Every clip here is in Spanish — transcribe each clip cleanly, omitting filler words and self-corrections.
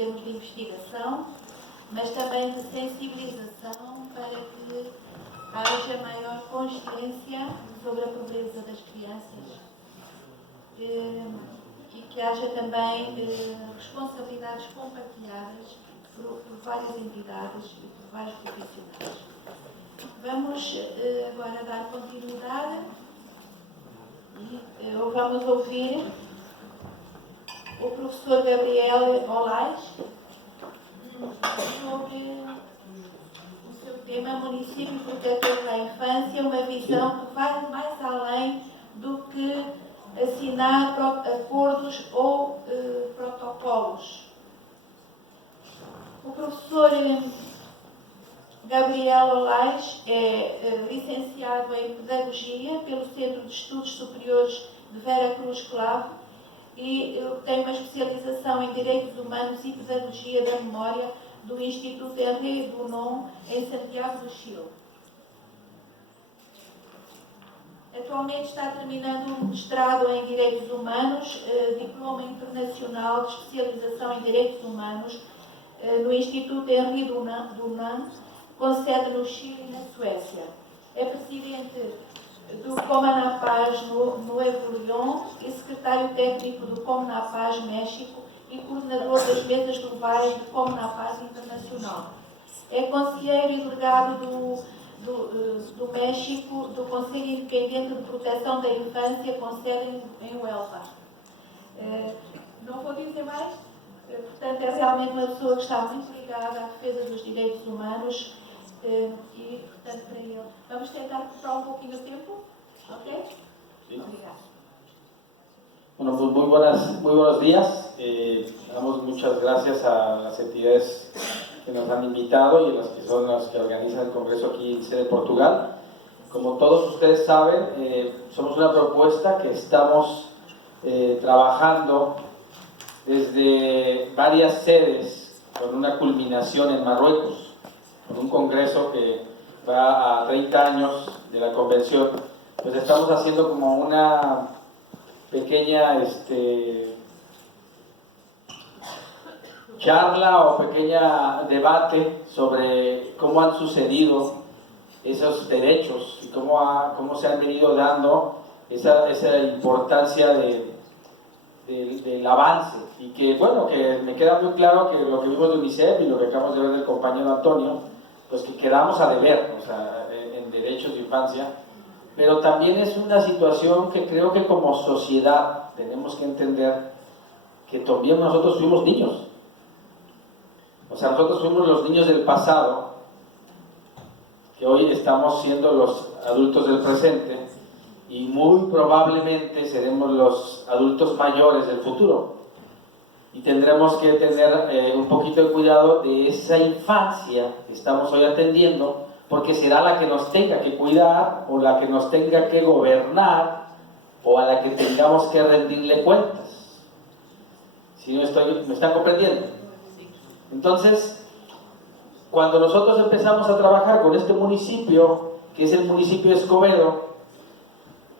termos de investigação, mas também de sensibilização para que haja maior consciência sobre a pobreza das crianças e que haja também responsabilidades compartilhadas por várias entidades e por vários profissionais. Vamos agora dar continuidade e vamos ouvir o professor Gabriel Olais sobre o seu tema Município Protetor da Infância, uma visão que vai mais além do que assinar acordos ou protocolos. O professor Gabriel Olais é licenciado em Pedagogia pelo Centro de Estudos Superiores de Vera Cruz Clave e tem uma especialização em Direitos Humanos e Pedagogia da Memória do Instituto Henri Dunant, em Santiago do Chile. Atualmente está terminando um mestrado em Direitos Humanos, Diploma Internacional de Especialização em Direitos Humanos no Instituto Henri Dunant, com sede no Chile e na Suécia. É presidente do Comanapaz no Nuevo León e secretário técnico do Comanapaz México e coordenador das mesas globais do Comanapaz Internacional. É conselheiro e delegado do México do Conselho Independente de Proteção da Infância, com sede em Huelva. Não vou dizer mais, portanto, é realmente uma pessoa que está muito ligada à defesa dos direitos humanos e, portanto, para ele. Vamos tentar recuperar um pouquinho o tempo, ¿ok? Sí. Obrigada. Bueno, pues muy buenos días. Damos muchas gracias a las entidades que nos han invitado y a las que son las que organizan el Congreso aquí en sede Portugal. Como todos ustedes saben, somos una propuesta que estamos trabajando desde varias sedes con una culminación en Marruecos, con un congreso que va a 30 años de la convención. Pues estamos haciendo como una pequeña charla o pequeña debate sobre cómo han sucedido esos derechos y cómo se han venido dando esa importancia del avance, y que bueno, que me queda muy claro que lo que vimos de UNICEF y lo que acabamos de ver del compañero Antonio, pues que quedamos a deber, o sea, en derechos de infancia, pero también es una situación que creo que como sociedad tenemos que entender que también nosotros fuimos niños, o sea, nosotros fuimos los niños del pasado, que hoy estamos siendo los adultos del presente, y muy probablemente seremos los adultos mayores del futuro. Y tendremos que tener un poquito de cuidado de esa infancia que estamos hoy atendiendo, porque será la que nos tenga que cuidar, o la que nos tenga que gobernar, o a la que tengamos que rendirle cuentas. ¿Sí me están comprendiendo? Entonces, cuando nosotros empezamos a trabajar con este municipio, que es el municipio de Escobedo,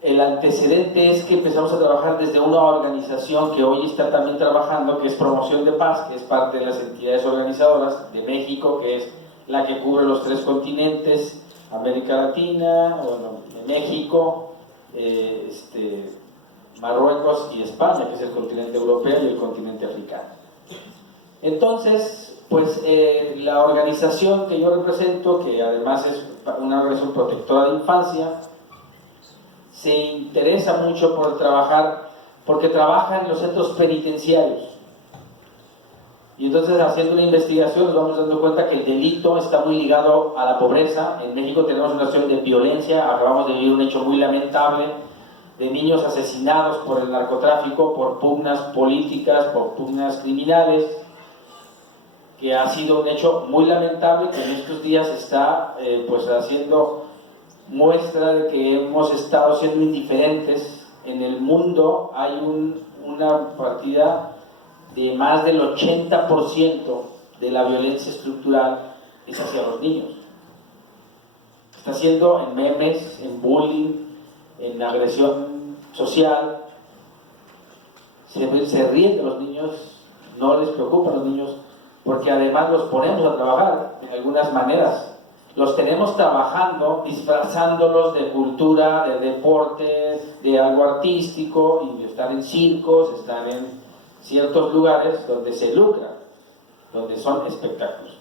el antecedente es que empezamos a trabajar desde una organización que hoy está también trabajando, que es Promoción de Paz, que es parte de las entidades organizadoras de México, que es la que cubre los 3 continentes, América Latina, bueno, México, Marruecos y España, que es el continente europeo y el continente africano. Entonces, pues la organización que yo represento, que además es una organización protectora de infancia, se interesa mucho por trabajar, porque trabaja en los centros penitenciarios. Y entonces, haciendo una investigación, nos vamos dando cuenta que el delito está muy ligado a la pobreza. En México tenemos una situación de violencia, acabamos de vivir un hecho muy lamentable de niños asesinados por el narcotráfico, por pugnas políticas, por pugnas criminales, que ha sido un hecho muy lamentable, que en estos días está pues haciendo muestra de que hemos estado siendo indiferentes. En el mundo hay una partida de más del 80% de la violencia estructural es hacia los niños. Está siendo en memes, en bullying, en agresión social. Se ríen de los niños, no les preocupan los niños, porque además los ponemos a trabajar de algunas maneras. Los tenemos trabajando, disfrazándolos de cultura, de deporte, de algo artístico, y de estar en circos, estar en ciertos lugares donde se lucra, donde son espectáculos.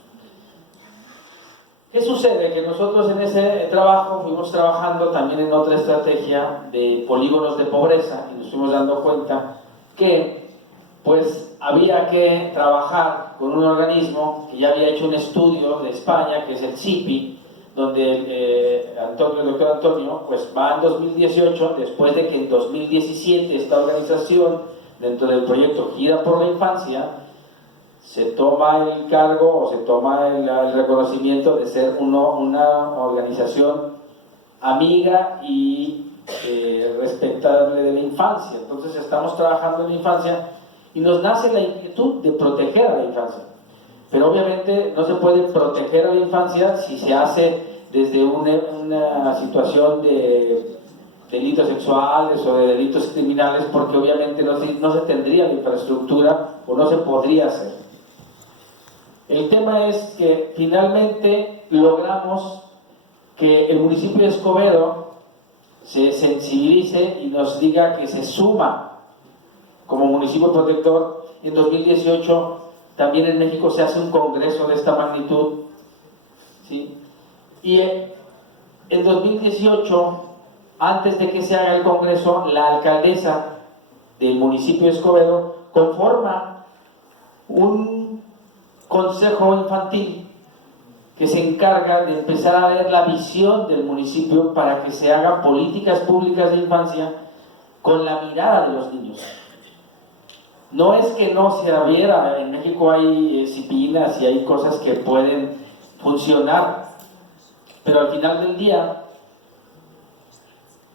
¿Qué sucede? Que nosotros en ese trabajo fuimos trabajando también en otra estrategia de polígonos de pobreza, y nos fuimos dando cuenta que pues había que trabajar con un organismo que ya había hecho un estudio de España, que es el CIPI, donde el doctor Antonio pues va en 2018, después de que en 2017 esta organización, dentro del proyecto Gira por la Infancia, se toma el cargo o se toma el reconocimiento de ser una organización amiga y respetable de la infancia. Entonces estamos trabajando en la infancia y nos nace la inquietud de proteger a la infancia. Pero obviamente no se puede proteger a la infancia si se hace desde una situación de delitos sexuales o de delitos criminales, porque obviamente no se tendría la infraestructura o no se podría hacer. El tema es que finalmente logramos que el municipio de Escobedo se sensibilice y nos diga que se suma como municipio protector. En 2018 también en México se hace un congreso de esta magnitud, ¿sí? Y en 2018, antes de que se haga el congreso, la alcaldesa del municipio de Escobedo conforma un consejo infantil que se encarga de empezar a ver la visión del municipio para que se hagan políticas públicas de infancia con la mirada de los niños. No es que no se viera, en México hay disciplinas y hay cosas que pueden funcionar, pero al final del día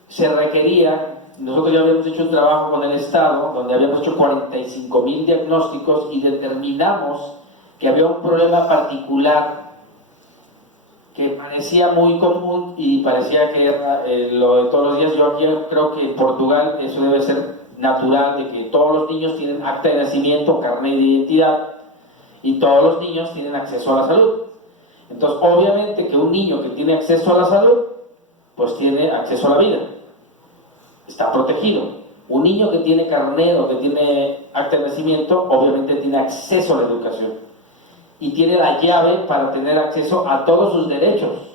se requería, nosotros ya habíamos hecho un trabajo con el Estado, donde habíamos hecho 45,000 diagnósticos y determinamos que había un problema particular que parecía muy común y parecía que era lo de todos los días. Yo aquí creo que en Portugal eso debe ser natural, de que todos los niños tienen acta de nacimiento, carnet de identidad, y todos los niños tienen acceso a la salud. Entonces, obviamente que un niño que tiene acceso a la salud, pues tiene acceso a la vida, está protegido. Un niño que tiene carnet o que tiene acta de nacimiento, obviamente tiene acceso a la educación y tiene la llave para tener acceso a todos sus derechos,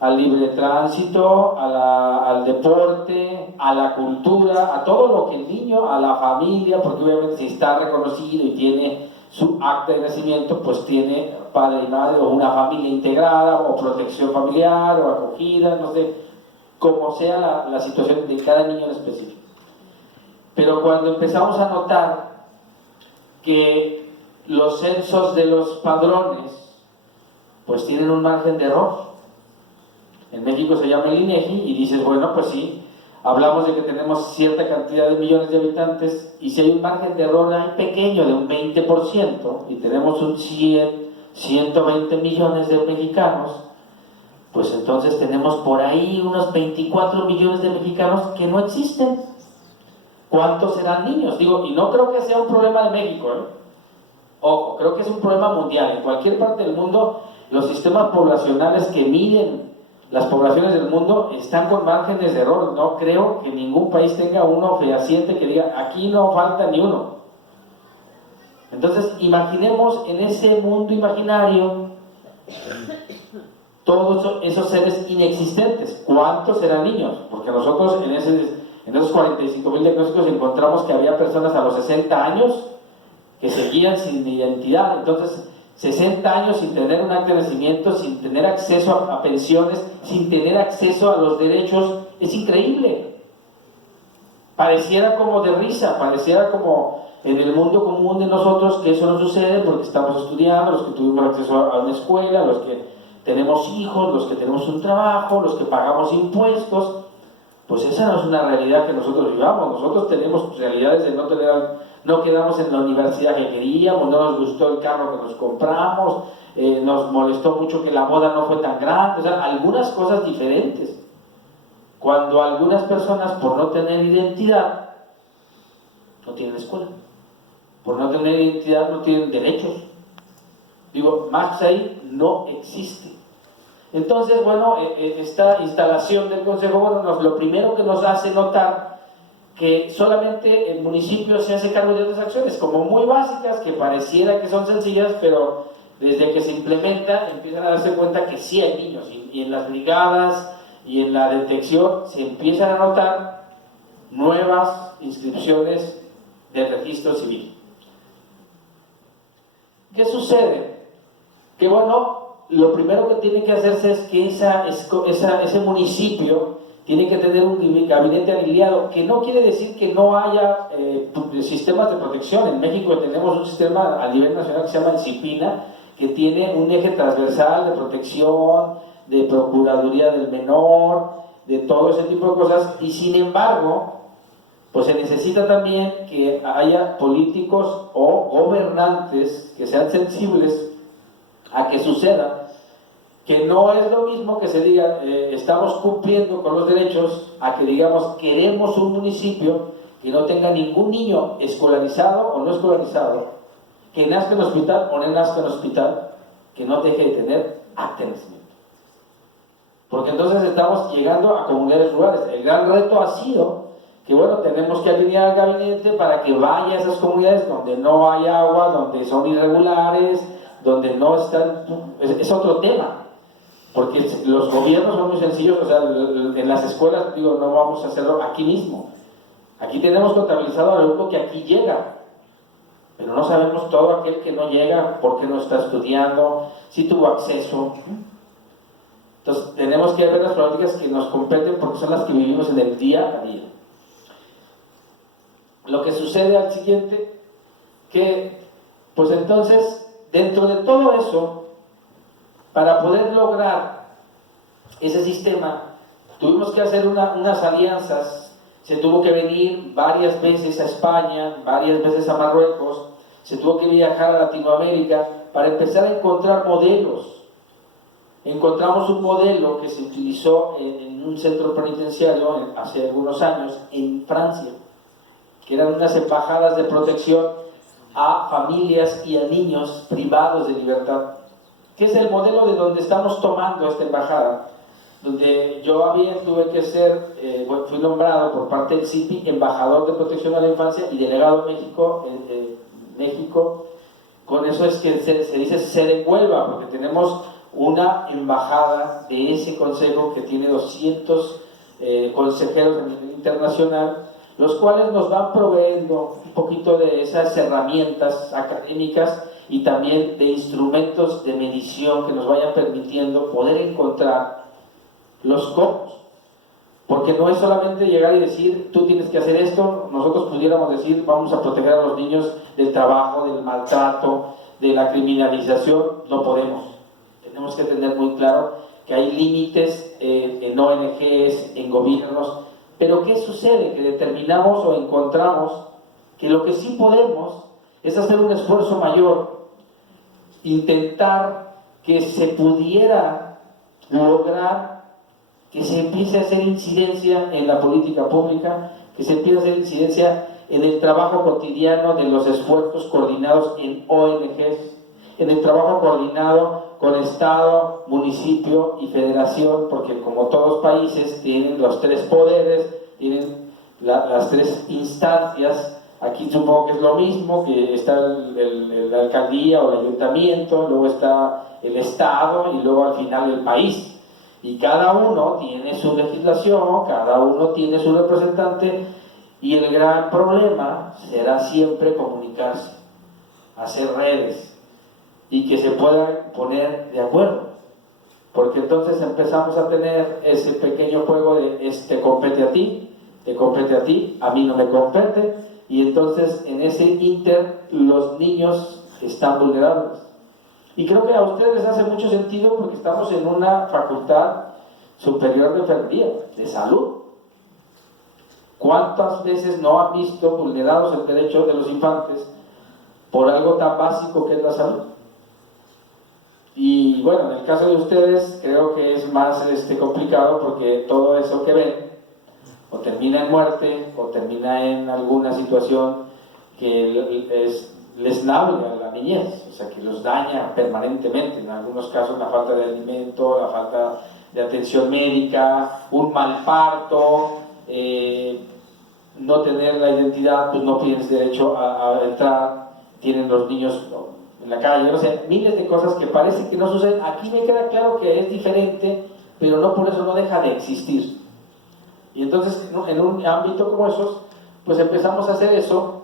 al libre tránsito, al deporte, a la cultura, a todo lo que el niño, a la familia, porque obviamente si está reconocido y tiene su acta de nacimiento, pues tiene padre y madre o una familia integrada o protección familiar o acogida, no sé, como sea la situación de cada niño en específico. Pero cuando empezamos a notar que los censos de los padrones pues tienen un margen de error, en México se llama el INEGI, y dices, bueno, pues sí, hablamos de que tenemos cierta cantidad de millones de habitantes, y si hay un margen de error ahí pequeño de un 20%, y tenemos un 120 millones de mexicanos, pues entonces tenemos por ahí unos 24 millones de mexicanos que no existen. ¿Cuántos serán niños? Digo, y no creo que sea un problema de México, ¿eh? Ojo, creo que es un problema mundial. En cualquier parte del mundo, los sistemas poblacionales que miden las poblaciones del mundo están con márgenes de error. No creo que ningún país tenga uno fehaciente que diga, aquí no falta ni uno. Entonces, imaginemos en ese mundo imaginario todos esos seres inexistentes. ¿Cuántos serán niños? Porque nosotros en esos 45,000 diagnósticos encontramos que había personas a los 60 años que seguían sin identidad. Entonces, 60 años sin tener un acta de nacimiento, sin tener acceso a pensiones, sin tener acceso a los derechos, es increíble. Pareciera como de risa, pareciera como en el mundo común de nosotros que eso no sucede porque estamos estudiando, los que tuvimos acceso a una escuela, los que tenemos hijos, los que tenemos un trabajo, los que pagamos impuestos. Pues esa no es una realidad que nosotros vivamos. Nosotros tenemos realidades de no quedamos en la universidad que queríamos, no nos gustó el carro que nos compramos, nos molestó mucho que la boda no fue tan grande, o sea, algunas cosas diferentes. Cuando algunas personas, por no tener identidad, no tienen escuela, por no tener identidad no tienen derechos, Digo, más ahí no existe. Entonces, bueno, esta instalación del Consejo, bueno, lo primero que nos hace notar que solamente el municipio se hace cargo de otras acciones, como muy básicas, que pareciera que son sencillas, pero desde que se implementa empiezan a darse cuenta que sí hay niños, y en las brigadas y en la detección se empiezan a notar nuevas inscripciones del registro civil. ¿Qué sucede? Que bueno, lo primero que tiene que hacerse es que ese municipio tiene que tener un gabinete aliado, que no quiere decir que no haya sistemas de protección. En México tenemos un sistema a nivel nacional que se llama el CIPINA, que tiene un eje transversal de protección, de procuraduría del menor, de todo ese tipo de cosas, y sin embargo, pues se necesita también que haya políticos o gobernantes que sean sensibles a que suceda, que no es lo mismo que se diga estamos cumpliendo con los derechos, a que digamos queremos un municipio que no tenga ningún niño escolarizado o no escolarizado, que nazca en hospital o no nazca en hospital, que no deje de tener acta de nacimiento. Porque entonces estamos llegando a comunidades rurales. El gran reto ha sido que bueno, tenemos que alinear al gabinete para que vaya a esas comunidades donde no hay agua, donde son irregulares, donde no están... Es otro tema, porque los gobiernos son muy sencillos, o sea, en las escuelas, digo, no vamos a hacerlo aquí mismo. Aquí tenemos contabilizado al alumno que aquí llega, pero no sabemos todo aquel que no llega, por qué no está estudiando, si tuvo acceso. Entonces, tenemos que ver las problemáticas que nos competen porque son las que vivimos en el día a día. Lo que sucede al siguiente, que pues entonces, dentro de todo eso, para poder lograr ese sistema, tuvimos que hacer unas alianzas, se tuvo que venir varias veces a España, varias veces a Marruecos, se tuvo que viajar a Latinoamérica para empezar a encontrar modelos. Encontramos un modelo que se utilizó en un centro penitenciario hace algunos años en Francia, que eran unas embajadas de protección a familias y a niños privados de libertad, que es el modelo de donde estamos tomando esta embajada, donde yo tuve que ser, fui nombrado por parte del CIPI embajador de protección a la infancia y delegado en México. Con eso es que se dice sede en Huelva, porque tenemos una embajada de ese consejo que tiene 200 consejeros a nivel internacional, los cuales nos van proveyendo un poquito de esas herramientas académicas y también de instrumentos de medición que nos vayan permitiendo poder encontrar los cómo. Porque no es solamente llegar y decir, tú tienes que hacer esto. Nosotros pudiéramos decir, vamos a proteger a los niños del trabajo, del maltrato, de la criminalización. No podemos. Tenemos que tener muy claro que hay límites en ONGs, en gobiernos. Pero ¿qué sucede? Que determinamos o encontramos que lo que sí podemos es hacer un esfuerzo mayor, intentar que se pudiera lograr que se empiece a hacer incidencia en la política pública, que se empiece a hacer incidencia en el trabajo cotidiano de los esfuerzos coordinados en ONGs, en el trabajo coordinado con Estado, municipio y federación, porque como todos países tienen los tres poderes, tienen las tres instancias. Aquí supongo que es lo mismo, que está la alcaldía o el ayuntamiento, luego está el Estado y luego al final el país. Y cada uno tiene su legislación, cada uno tiene su representante, y el gran problema será siempre comunicarse, hacer redes y que se puedan poner de acuerdo, porque entonces empezamos a tener ese pequeño juego de te compete a ti, te compete a ti, a mí no me compete, y entonces en ese inter los niños están vulnerables. Y creo que a ustedes les hace mucho sentido porque estamos en una facultad superior de enfermería, de salud. ¿Cuántas veces no han visto vulnerados el derecho de los infantes por algo tan básico que es la salud? Y bueno, en el caso de ustedes creo que es más complicado, porque todo eso que ven o termina en muerte o termina en alguna situación que es lesnable a la niñez, o sea, que los daña permanentemente, en algunos casos la falta de alimento, la falta de atención médica, un mal parto, no tener la identidad, pues no tienes derecho a entrar, tienen los niños en la calle, no sé, miles de cosas que parece que no suceden. Aquí me queda claro que es diferente, pero no por eso no deja de existir. Y entonces, en un ámbito como esos, pues empezamos a hacer eso,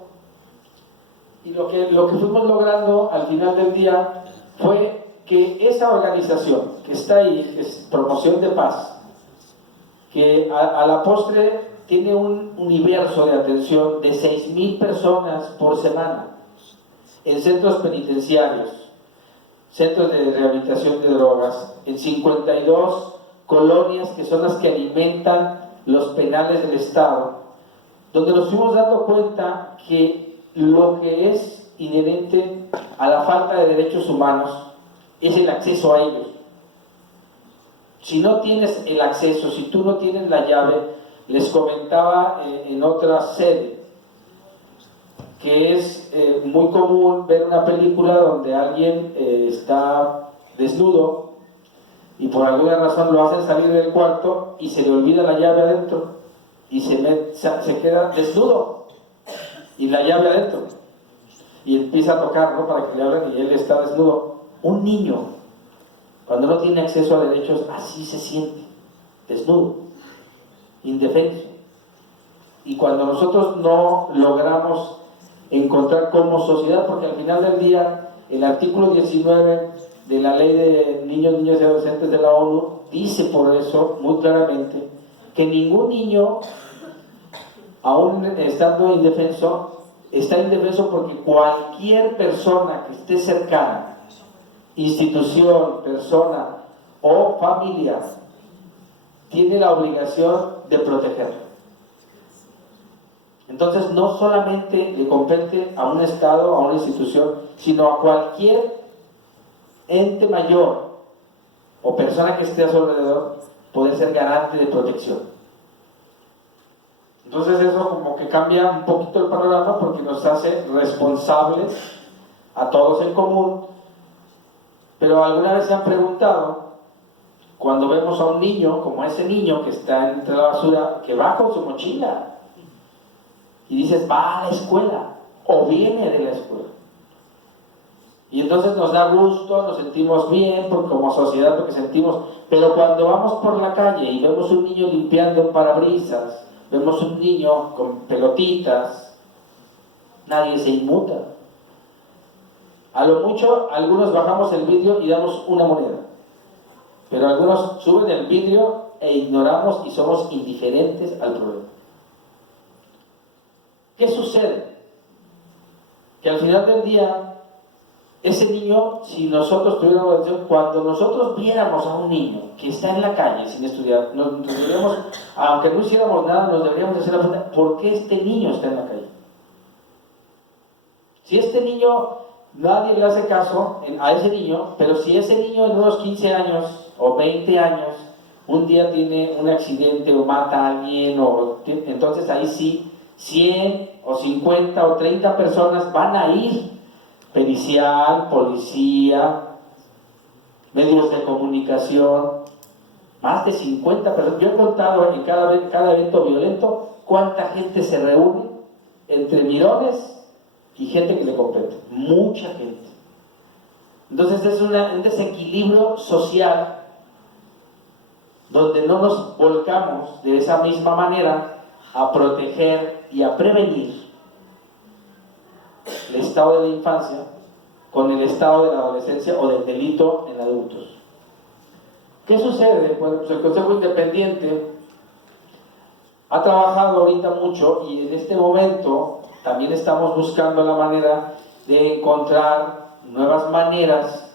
y lo que fuimos logrando al final del día fue que esa organización que está ahí, que es Promoción de Paz, que a la postre tiene un universo de atención de 6,000 personas por semana en centros penitenciarios, centros de rehabilitación de drogas, en 52 colonias que son las que alimentan los penales del Estado, donde nos fuimos dando cuenta que lo que es inherente a la falta de derechos humanos es el acceso a ellos. Si no tienes el acceso, si tú no tienes la llave, les comentaba en otra sede que es muy común ver una película donde alguien está desnudo y por alguna razón lo hacen salir del cuarto y se le olvida la llave adentro y se queda desnudo y la llave adentro y empieza a tocar, ¿no?, para que le hablen y él está desnudo. Un niño, cuando no tiene acceso a derechos, así se siente, desnudo, indefenso. Y cuando nosotros no logramos encontrar como sociedad, porque al final del día el artículo 19 de la Ley de Niños y Adolescentes de la ONU dice por eso muy claramente que ningún niño, aún estando indefenso, está indefenso porque cualquier persona que esté cercana, institución, persona o familia, tiene la obligación de protegerlo. Entonces no solamente le compete a un Estado, a una institución, sino a cualquier ente mayor o persona que esté a su alrededor poder ser garante de protección. Entonces eso como que cambia un poquito el panorama porque nos hace responsables a todos en común. Pero alguna vez se han preguntado, cuando vemos a un niño, como ese niño que está entre la basura, que va con su mochila, y dices, va a la escuela, o viene de la escuela. Y entonces nos da gusto, nos sentimos bien, porque como sociedad, porque sentimos, pero cuando vamos por la calle y vemos un niño limpiando un parabrisas, vemos un niño con pelotitas, nadie se inmuta. A lo mucho, algunos bajamos el vidrio y damos una moneda, pero algunos suben el vidrio e ignoramos y somos indiferentes al problema. ¿Qué sucede? Que al final del día, ese niño, si nosotros tuviéramos atención, cuando nosotros viéramos a un niño que está en la calle sin estudiar, nos deberíamos, aunque no hiciéramos nada, nos deberíamos hacer la pregunta, ¿por qué este niño está en la calle? Si este niño, nadie le hace caso a ese niño, pero si ese niño en unos 15 años o 20 años, un día tiene un accidente o mata a alguien, entonces ahí sí, 100 o 50 o 30 personas van a ir, pericial, policía, medios de comunicación, más de 50 personas. Yo he contado en cada evento violento cuánta gente se reúne entre mirones y gente que le compete, mucha gente. Entonces es un desequilibrio social donde no nos volcamos de esa misma manera a proteger y a prevenir el estado de la infancia con el estado de la adolescencia o del delito en adultos. ¿Qué sucede? Bueno, pues el Consejo Independiente ha trabajado ahorita mucho y en este momento también estamos buscando la manera de encontrar nuevas maneras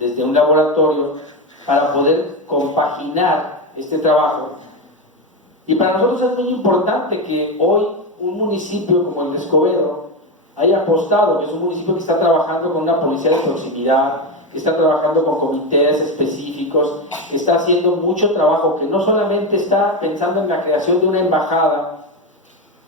desde un laboratorio para poder compaginar este trabajo. Y para nosotros es muy importante que hoy un municipio como el de Escobedo haya apostado, que es un municipio que está trabajando con una policía de proximidad, que está trabajando con comités específicos, que está haciendo mucho trabajo, que no solamente está pensando en la creación de una embajada,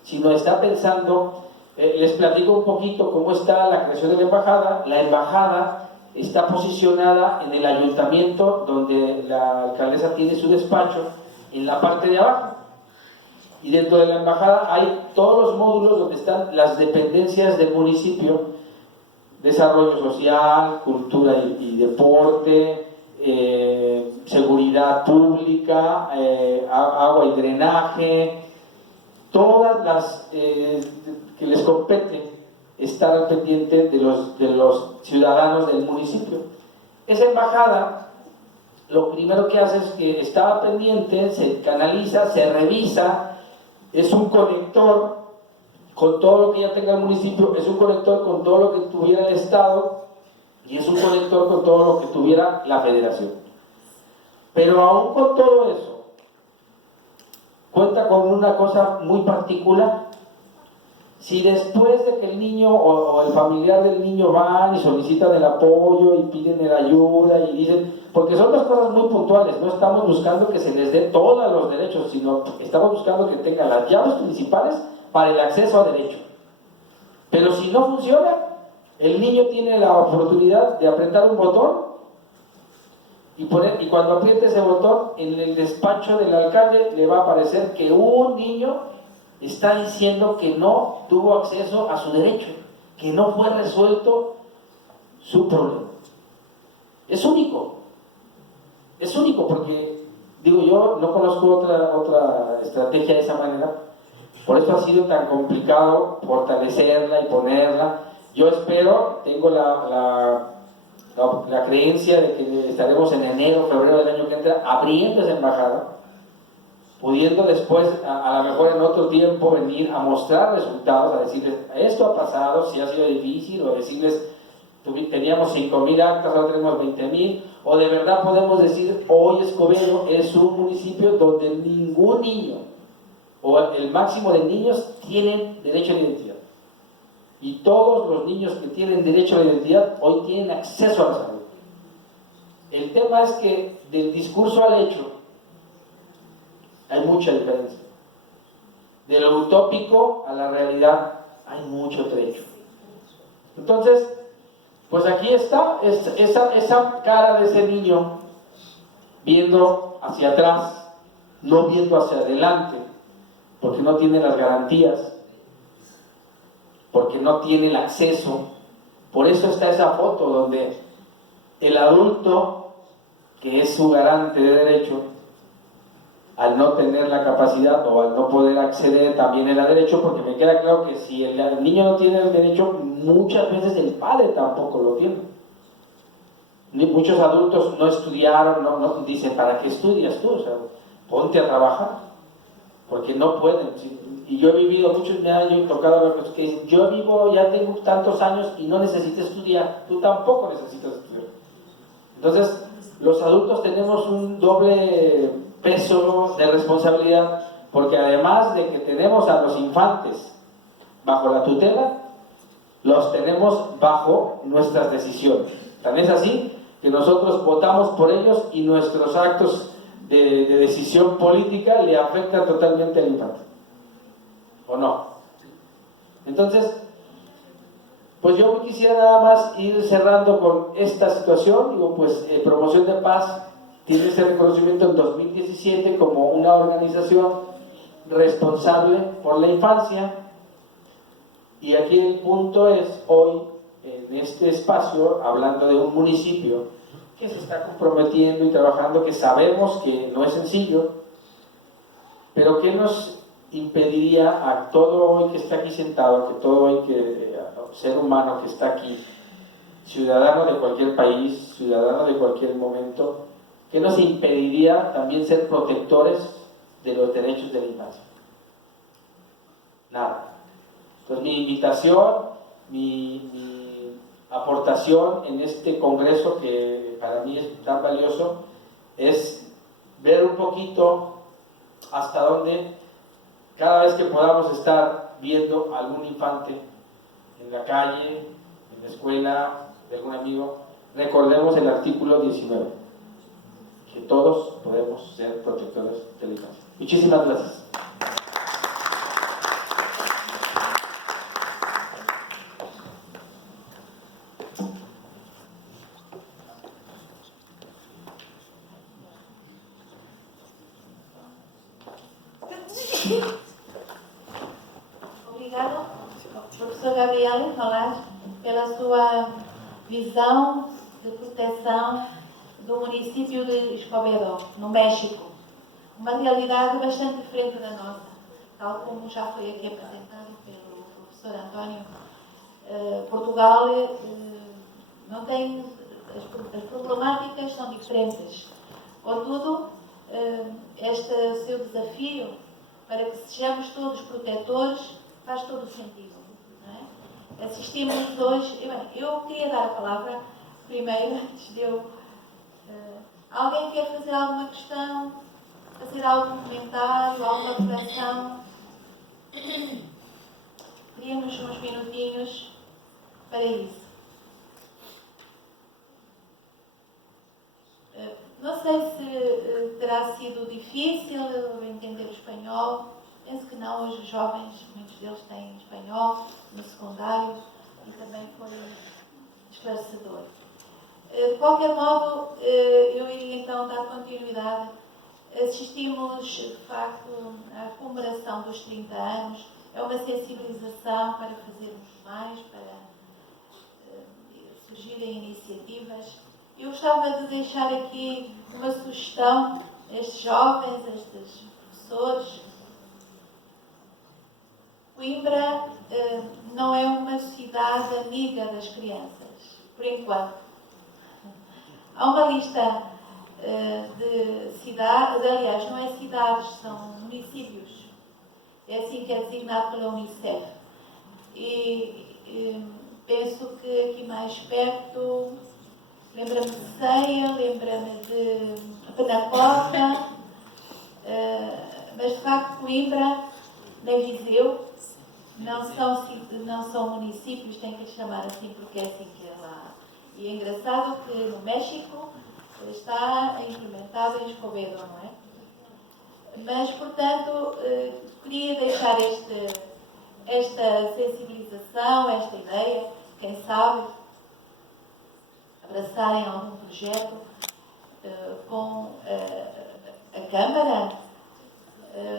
sino está pensando Les platico un poquito cómo está la creación de la embajada. La embajada está posicionada en el ayuntamiento, donde la alcaldesa tiene su despacho, en la parte de abajo. Y dentro de la embajada hay todos los módulos donde están las dependencias del municipio: desarrollo social, cultura y deporte, seguridad pública, agua y drenaje, todas las que les compete estar al pendiente de los ciudadanos del municipio. Esa embajada lo primero que hace es que está pendiente, se canaliza, se revisa, es un conector con todo lo que ya tenga el municipio, es un conector con todo lo que tuviera el Estado y es un conector con todo lo que tuviera la Federación. Pero aún con todo eso, cuenta con una cosa muy particular. Si después de que el niño o el familiar del niño van y solicitan el apoyo y piden la ayuda y dicen, porque son dos cosas muy puntuales, no estamos buscando que se les dé todos los derechos, sino estamos buscando que tengan las llaves principales para el acceso a derecho. Pero si no funciona, el niño tiene la oportunidad de apretar un botón y cuando apriete ese botón, en el despacho del alcalde le va a aparecer que un niño está diciendo que no tuvo acceso a su derecho, que no fue resuelto su problema. Es único porque, digo, yo no conozco otra estrategia de esa manera, por eso ha sido tan complicado fortalecerla y ponerla. Yo espero, tengo la creencia de que estaremos en enero, febrero del año que entra abriendo esa embajada, pudiendo después, a lo mejor en otro tiempo, venir a mostrar resultados, a decirles, esto ha pasado, si ha sido difícil, o decirles, teníamos 5,000 actas, ahora tenemos 20,000, o de verdad podemos decir, hoy Escobedo es un municipio donde ningún niño, o el máximo de niños, tienen derecho a la identidad. Y todos los niños que tienen derecho a la identidad, hoy tienen acceso a la salud. El tema es que del discurso al hecho, hay mucha diferencia. De lo utópico a la realidad hay mucho trecho. Entonces, pues aquí está esa cara de ese niño viendo hacia atrás, no viendo hacia adelante, porque no tiene las garantías, porque no tiene el acceso. Por eso está esa foto donde el adulto, que es su garante de derecho, al no tener la capacidad o al no poder acceder también el derecho, porque me queda claro que si el niño no tiene el derecho, muchas veces el padre tampoco lo tiene. Muchos adultos no estudiaron, no dicen, ¿para qué estudias tú? O sea, ponte a trabajar, porque no pueden. Y yo he vivido, muchos me han tocado ver cosas que dicen, yo vivo, ya tengo tantos años y no necesito estudiar, tú tampoco necesitas estudiar. Entonces, los adultos tenemos un doble peso de responsabilidad, porque además de que tenemos a los infantes bajo la tutela, los tenemos bajo nuestras decisiones. Tan es así que nosotros votamos por ellos y nuestros actos de decisión política le afectan totalmente al infante, ¿o no? Entonces, pues yo quisiera nada más ir cerrando con esta situación. Digo, pues Promoción de Paz tiene ese reconocimiento en 2017 como una organización responsable por la infancia, y aquí el punto es, hoy, en este espacio, hablando de un municipio que se está comprometiendo y trabajando, que sabemos que no es sencillo, pero que nos impediría a todo hoy que está aquí sentado, que todo hoy ser humano que está aquí, ciudadano de cualquier país, ciudadano de cualquier momento, que nos impediría también ser protectores de los derechos de la infancia. Nada. Entonces mi invitación, mi aportación en este congreso, que para mí es tan valioso, es ver un poquito hasta dónde, cada vez que podamos estar viendo a algún infante en la calle, en la escuela, de algún amigo, recordemos el artículo 19, que todos podemos ser protectores de la infancia. Muchísimas gracias. Obrigado, professor Gabriel Nolas, pela sua visão de proteção do município de Escobedo, no México. Uma realidade bastante diferente da nossa, tal como já foi aqui apresentado pelo professor António. Portugal não tem, as problemáticas são diferentes. Contudo, este seu desafio para que sejamos todos protetores faz todo o sentido. Não é? Assistimos hoje, eu queria dar a palavra primeiro, antes de eu... alguém quer fazer alguma questão, fazer algum comentário, alguma correção? Teríamos uns minutinhos para isso. Não sei se terá sido difícil entender o espanhol. Penso que não. Hoje os jovens, muitos deles têm espanhol no secundário e também foi esclarecedor. De qualquer modo, eu iria então dar continuidade. Assistimos, de facto, à comemoração dos 30 anos. É uma sensibilização para fazermos mais, para surgirem iniciativas. Eu gostava de deixar aqui uma sugestão a estes jovens, a estes professores. Coimbra não é uma cidade amiga das crianças, por enquanto. Há uma lista de cidades, aliás, não é cidades, são municípios. É assim que é designado pela Unicef. E penso que aqui mais perto, lembra-me de Ceia, lembra-me de Penacota, mas de facto Coimbra, nem Viseu, não são municípios, tem que lhes chamar assim porque é assim que é lá. E é engraçado que no México está implementado em Escobedo, não é? Mas, portanto, queria deixar esta sensibilização, esta ideia, quem sabe, abraçarem algum projeto com a Câmara,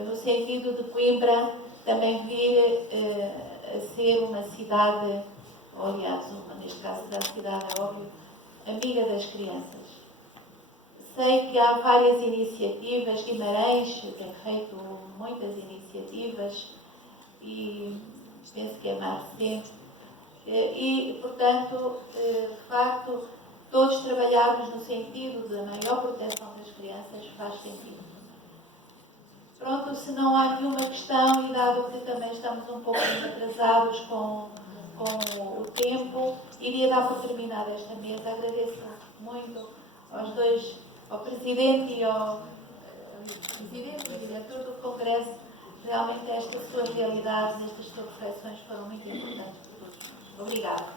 no sentido de Coimbra também vir a ser uma cidade, ou aliás, neste caso da cidade, é óbvio, amiga das crianças. Sei que há várias iniciativas, Guimarães tem feito muitas iniciativas e penso que é mais recente. E, portanto, de facto, todos trabalharmos no sentido da maior proteção das crianças faz sentido. Pronto, se não há nenhuma questão, e dado que também estamos um pouco atrasados com o tempo, iria dar por terminada esta mesa. Agradeço muito aos dois, ao Presidente e ao Presidente e Diretor do Congresso. Realmente estas suas realidades, estas suas reflexões foram muito importantes para todos nós. Obrigada.